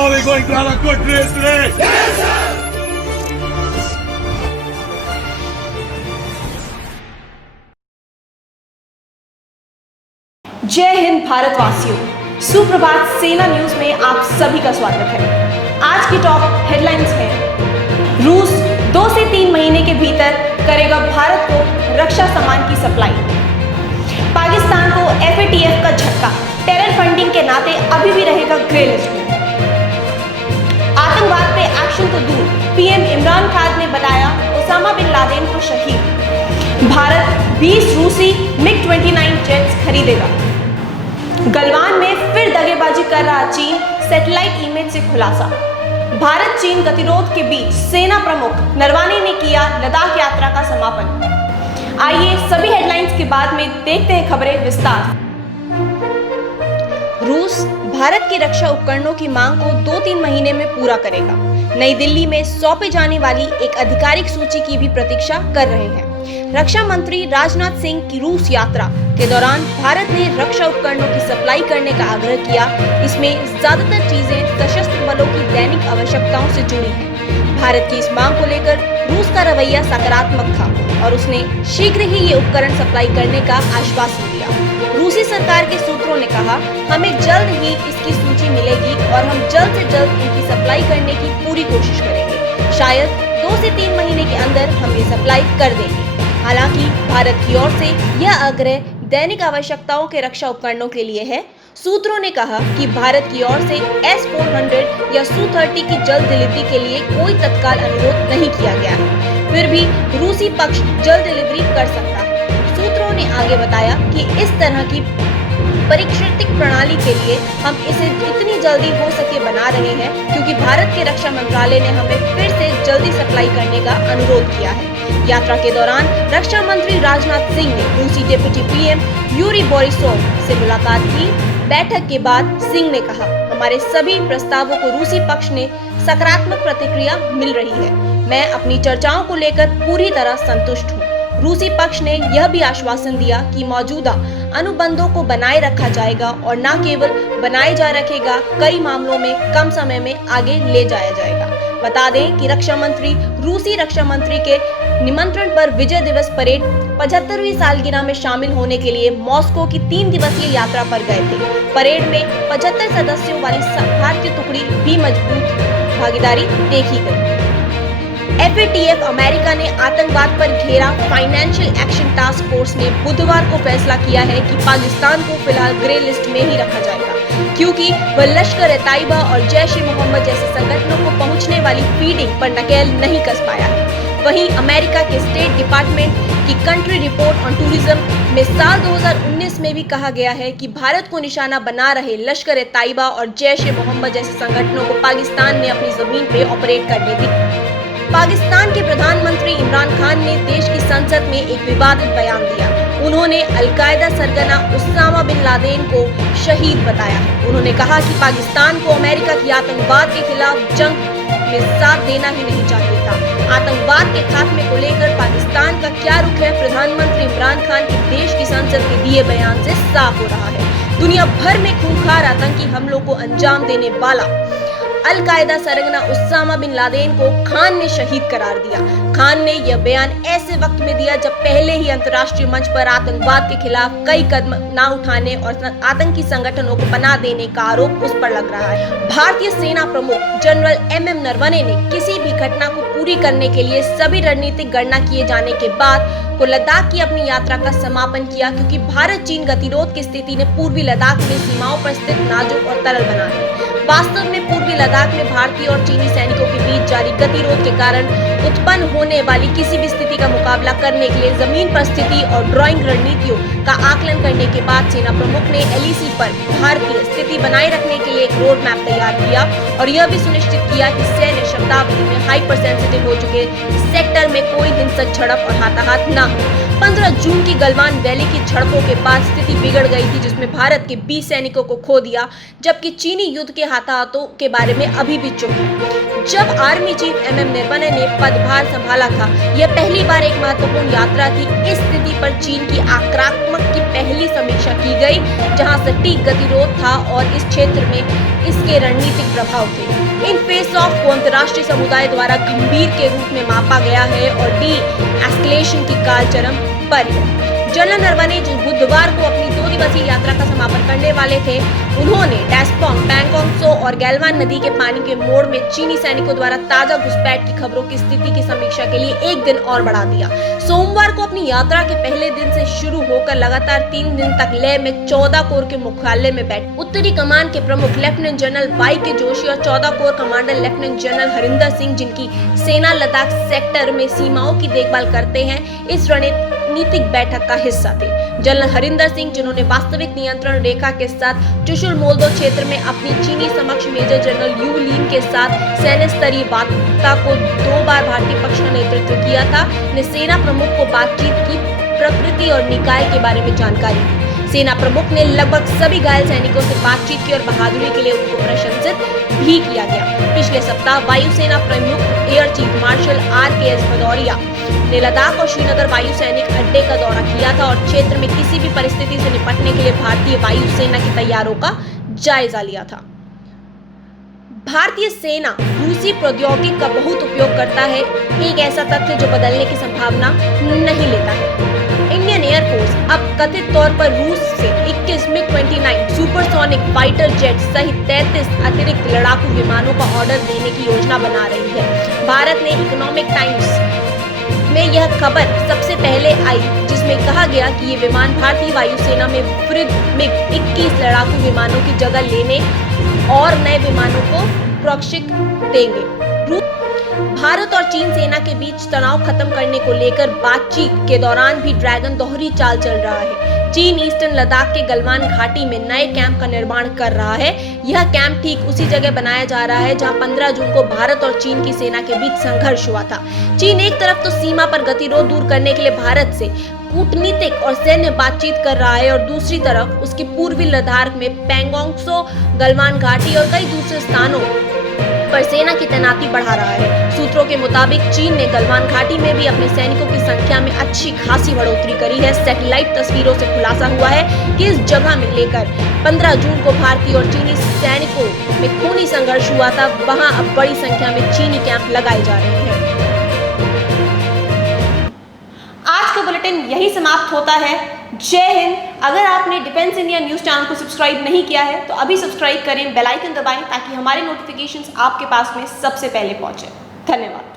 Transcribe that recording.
Are we going to have a good race today? Yes, sir! जय हिंद भारतवासियों, सुप्रभात सेना न्यूज में आप सभी का स्वागत है। आज की टॉप हेडलाइंस हैं। रूस 2 से 3 महीने के भीतर करेगा भारत को रक्षा सामान की सप्लाई। पाकिस्तान को FATF का झटका, टेरर फंडिंग के नाते अभी भी रहेगा ग्रे लिस्ट में। आतंकवाद पे एक्शन तो दूर, PM इमरान खान ने बताया ओसामा बिन लादेन को शहीद। भारत 20 रूसी MiG-29 जेट्स खरीदेगा। गलवान में फिर दगेबाजी कर रहा चीन, सैटेलाइट इमेज से खुलासा। भारत चीन गतिरोध के बीच सेना प्रमुख नरवाने ने किया लद्दाख यात्रा का समापन। आइए सभी हेडलाइंस के बाद में देखते हैं खबरें विस्तार। रूस भारत की रक्षा उपकरणों की मांग को 2-3 महीने में पूरा करेगा। नई दिल्ली में सौंपे जाने वाली एक आधिकारिक सूची की भी प्रतीक्षा कर रहे हैं। रक्षा मंत्री राजनाथ सिंह की रूस यात्रा के दौरान भारत ने रक्षा उपकरणों की सप्लाई करने का आग्रह किया। इसमें ज्यादातर चीजें सशस्त्र बलों की दैनिक आवश्यकताओं से जुड़ी हैं। भारत की इस मांग को लेकर रूस का रवैया सकारात्मक था और उसने शीघ्र ही ये उपकरण सप्लाई करने का आश्वासन दिया। रूसी सरकार के सूत्रों ने कहा, हमें जल्द ही इसकी सूची मिलेगी और हम जल्द से जल्द इनकी सप्लाई करने की पूरी कोशिश करेंगे। शायद 2 से 3 महीने के अंदर हम ये सप्लाई कर देंगे। हालांकि भारत की ओर से यह आग्रह दैनिक आवश्यकताओं के रक्षा उपकरणों के लिए है। सूत्रों ने कहा कि भारत की ओर से S-400 या Su-30 की जल्द डिलीवरी के लिए कोई तत्काल अनुरोध नहीं किया गया है। फिर भी रूसी पक्ष जल्द डिलीवरी कर सकता है। सूत्रों ने आगे बताया कि इस तरह की परीक्षणिक प्रणाली के लिए हम इसे इतनी जल्दी हो सके बना रहे हैं क्योंकि भारत के रक्षा मंत्रालय ने हमें फिर से जल्दी सप्लाई करने का अनुरोध किया है। यात्रा के दौरान रक्षा मंत्री राजनाथ सिंह ने रूसी डिप्टी PM यूरी बोरिसोव से मुलाकात की। बैठक के बाद सिंह ने कहा, हमारे सभी प्रस्तावों को रूसी पक्ष ने सकारात्मक प्रतिक्रिया मिल रही है। मैं अपनी चर्चाओं को लेकर पूरी तरह संतुष्ट हूँ। रूसी पक्ष ने यह भी आश्वासन दिया कि मौजूदा अनुबंधों को बनाए रखा जाएगा और न केवल बनाए जा रखेगा, कई मामलों में कम समय में आगे ले जाया जाएगा। बता दें कि रूसी रक्षा मंत्री के निमंत्रण पर विजय दिवस परेड 75वीं सालगिरह में शामिल होने के लिए मॉस्को की 3 दिवसीय यात्रा पर गए थे। परेड में 75 सदस्यों वाली भारतीय टुकड़ी भी मजबूत भागीदारी देखी गई। FATF अमेरिका ने आतंकवाद पर घेरा फाइनेंशियल एक्शन टास्क फोर्स ने बुधवार को फैसला किया है कि पाकिस्तान को फिलहाल ग्रे लिस्ट में ही रखा जाएगा क्योंकि वह लश्कर-ए-तैयबा और जैश-ए-मोहम्मद जैसे संगठनों को पहुंचने वाली फीडिंग पर नकेल नहीं कस पाया है। वहीं अमेरिका के स्टेट डिपार्टमेंट की कंट्री रिपोर्ट ऑन टूरिज्म में साल 2019 में भी कहा गया है कि भारत को निशाना बना रहे लश्कर-ए-तैयबा और जैश-ए-मोहम्मद जैसे संगठनों को पाकिस्तान ने अपनी जमीन पे ऑपरेट करने दी। पाकिस्तान के प्रधानमंत्री इमरान खान ने देश की संसद में एक विवादित बयान दिया। उन्होंने अल-कायदा सरगना ओसामा बिन लादेन को शहीद बताया है। उन्होंने कहा कि पाकिस्तान को अमेरिका की आतंकवाद के खिलाफ जंग में साथ देना ही नहीं चाहिए था। आतंकवाद के खात्मे को लेकर पाकिस्तान का क्या रुख है, प्रधानमंत्री इमरान खान के देश की संसद के दिए बयान से साफ हो रहा है। दुनिया भर में खूंखार आतंकी हमलों को अंजाम देने वाला अल-कायदा सरगना ओसामा बिन लादेन को खान ने शहीद करार दिया। खान ने यह बयान ऐसे वक्त में दिया जब पहले ही अंतर्राष्ट्रीय मंच पर आतंकवाद के खिलाफ कई कदम न उठाने और आतंकी संगठनों को पनाह देने का आरोप उस पर लग रहा है। भारतीय सेना प्रमुख जनरल MM नरवणे ने किसी भी घटना को पूरी करने के लिए सभी रणनीतिक गणना किए जाने के बाद को लद्दाख की अपनी यात्रा का समापन किया क्योंकि भारत चीन गतिरोध की स्थिति ने पूर्वी लद्दाख में सीमाओं पर स्थित नाजुक और तरल बना है। वास्तव में पूर्वी लद्दाख में भारतीय और चीनी सैनिकों के बीच जारी गतिरोध के कारण उत्पन्न होने वाली किसी भी स्थिति का मुकाबला करने के लिए जमीन पर स्थिति और ड्राइंग रणनीतियों का आकलन करने के बाद सेना प्रमुख ने LAC पर भारतीय स्थिति बनाए रखने के लिए एक रोड मैप तैयार किया और यह भी सुनिश्चित किया कि सैन्य शब्दावली में हाइपर सेंसिटिव हो चुके सेक्टर में कोई हिंसक झड़प और हाथाहाथ न हो। 15 जून की गलवान वैली की झड़पों के बाद स्थिति बिगड़ गई थी जिसमें भारत के 20 सैनिकों को खो दिया जबकि चीनी युद्ध के हाथाहाथों के बारे में अभी भी चुप है। जब आर्मी चीफ MM नरवणे ने पदभार संभाला था, यह पहली बार एक महत्वपूर्ण यात्रा थी। इस स्थिति पर चीन की आक्रामक चकमक की पहली समीक्षा की गई, जहां सटीक गतिरोध था और इस क्षेत्र में इसके रणनीतिक प्रभाव थे। इन फेस ऑफ को अंतर्राष्ट्रीय समुदाय द्वारा गंभीर के रूप में मापा गया है और डी एस्केलेशन की काल चरम पर है। जनरल नरवणे जो बुधवार को अपनी 2 दिवसीय यात्रा का समापन करने वाले थे, उन्होंने डैसपोंग, पैंगोंग त्सो और गैलवान नदी के पानी के मोड़ में चीनी सैनिकों द्वारा ताजा घुसपैठ की खबरों की स्थिति की समीक्षा के लिए 1 दिन और बढ़ा दिया। सोमवार को अपनी यात्रा के पहले दिन से शुरू होकर लगातार 3 दिन तक लेह में 14 कोर के मुख्यालय में बैठे उत्तरी कमान के प्रमुख लेफ्टिनेंट जनरल वाई के जोशी और 14 core commander lieutenant general Harinder Singh, जिनकी सेना लद्दाख सेक्टर में सीमाओं की देखभाल करते हैं, इस रणनीतिक बैठक का हिस्सा थे। जनरल हरिंदर सिंह, जिन्होंने वास्तविक नियंत्रण रेखा के साथ चुशुल मोल्दो क्षेत्र में अपनी चीनी समक्ष मेजर जनरल यू लीन के साथ सैन्य स्तरीय वार्ता को 2 बार भारतीय पक्ष का नेतृत्व किया था, ने सेना प्रमुख को बातचीत की प्रकृति और निकाय के बारे में जानकारी दी। सेना प्रमुख ने लगभग सभी घायल सैनिकों से बातचीत की और बहादुरी के लिए उनको प्रशंसित भी किया गया। पिछले सप्ताह वायुसेना प्रमुख air chief marshal RKS Bhadauria ने लद्दाख और श्रीनगर वायु सैनिक अड्डे का दौरा किया था और क्षेत्र में किसी भी परिस्थिति से निपटने के लिए भारतीय वायुसेना की तैयारियों का जायजा लिया था। भारतीय सेना रूसी प्रौद्योगिकी का बहुत उपयोग करता है, एक ऐसा तथ्य जो बदलने की संभावना नहीं लेता है। इंडियन एयरफोर्स अब कथित तौर पर रूस से 21 MiG-29 सुपरसोनिक फाइटर जेट सहित 33 अतिरिक्त लड़ाकू विमानों का ऑर्डर देने की योजना बना रही है। भारत ने इकोनॉमिक टाइम्स में यह खबर सबसे पहले आई, जिसमें कहा गया कि ये विमान भारतीय वायुसेना में MiG-21 लड़ाकू विमानों की जगह लेने और नए विमानों को प्रशिक्षण देंगे। भारत और चीन सेना के बीच तनाव खत्म करने को लेकर बातचीत के दौरान भी ड्रैगन दोहरी चाल चल रहा है। चीन ईस्टर्न लद्दाख के गलवान घाटी में नए कैंप का निर्माण कर रहा है। यह कैंप ठीक उसी जगह बनाया जा रहा है जहां 15 जून को भारत और चीन की सेना के बीच संघर्ष हुआ था। चीन एक तरफ तो सीमा पर गतिरोध दूर करने के लिए भारत से कूटनीतिक और सैन्य बातचीत कर रहा है और दूसरी तरफ उसके पूर्वी लद्दाख में पैंगोंग त्सो, गलवान घाटी और कई दूसरे स्थानों पर सेना की तैनाती बढ़ा रहा है। सूत्रों के मुताबिक चीन ने गलवान घाटी में भी अपने सैनिकों की संख्या में अच्छी खासी बढ़ोतरी करी है। सैटेलाइट तस्वीरों से खुलासा हुआ है कि इस जगह में लेकर 15 जून को भारतीय और चीनी सैनिकों में खूनी संघर्ष हुआ था, वहां अब बड़ी संख्या में चीनी कैंप लगाए जा रहे हैं। आज का बुलेटिन यही समाप्त होता है। जय हिंद। अगर आपने डिफेंस इंडिया न्यूज चैनल को सब्सक्राइब नहीं किया है तो अभी सब्सक्राइब करें, बेल आइकन दबाएं ताकि हमारे नोटिफिकेशंस आपके पास में सबसे पहले पहुंचे। धन्यवाद।